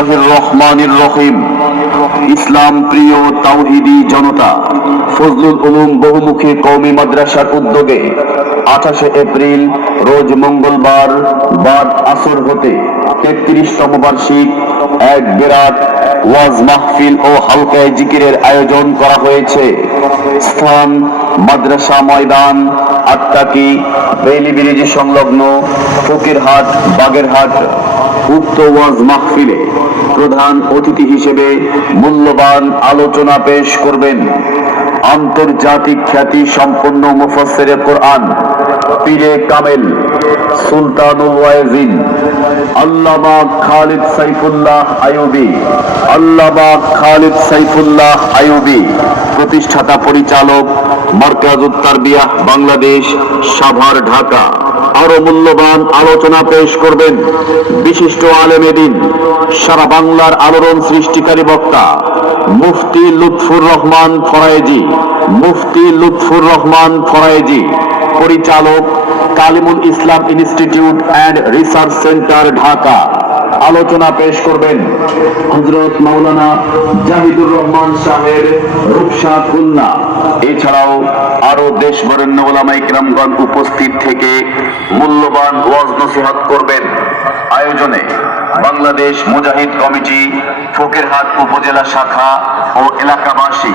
বিসমিল্লাহির রহমানির রহিম। ইসলাম প্রিয় তাওহীদি জনতা, ফজলুল উলুম বহুমুখী কওমি মাদ্রাসার উদ্যোগে 28শে এপ্রিল রোজ মঙ্গলবার বাদ আসর হতে 33তম বার্ষিক এক বিরাট ওয়াজ মাহফিল ও হালকায়ে জিকিরের আয়োজন করা হয়েছে। স্থান মাদ্রাসা ময়দান, আটটাকি বেইলি ব্রিজ সংলগ্ন ফকিরহাট, বাগেরহাট। উক্ত ওয়াজ মাহফিলে প্রধান অতিথি হিসেবে মূল্যবান আলোচনা পেশ করবেন আন্তর্জাতিক খ্যাতি সম্পন্ন মুফাসসিরে কোরআন, পীরে কামেল, সুলতানুল ওয়াইজিন আল্লামা খালিদ সাইফুল্লাহ আইয়ুবী। প্রতিষ্ঠাতা পরিচালক, মারকাজুত তারবিয়াহ বাংলাদেশ, সাভার, ঢাকা। আরো মূল্যবান আলোচনা পেশ করবেন বিশিষ্ট আলেমে দ্বীন, সারা বাংলার আলোড়ন সৃষ্টিকারী বক্তা মুফতি লুৎফুর রহমান ফরায়েজি। পরিচালক Kalimul Islam institute and research centre, Dhaka. আলোচনা পেশ করবেন হযরত মাওলানা জাহিদুর রহমান সাহেব, রূপসা, খুলনা। এছাড়াও আরো দেশ বরেণ্য উলামায়ে কিরামগণ উপস্থিত থেকে মূল্যবান ওয়াজ নসিহত করবেন। আয়োজনে বাংলাদেশ মুজাহিদ কমিটি, ফকিরহাট উপজেলা শাখা ও এলাকাবাসী।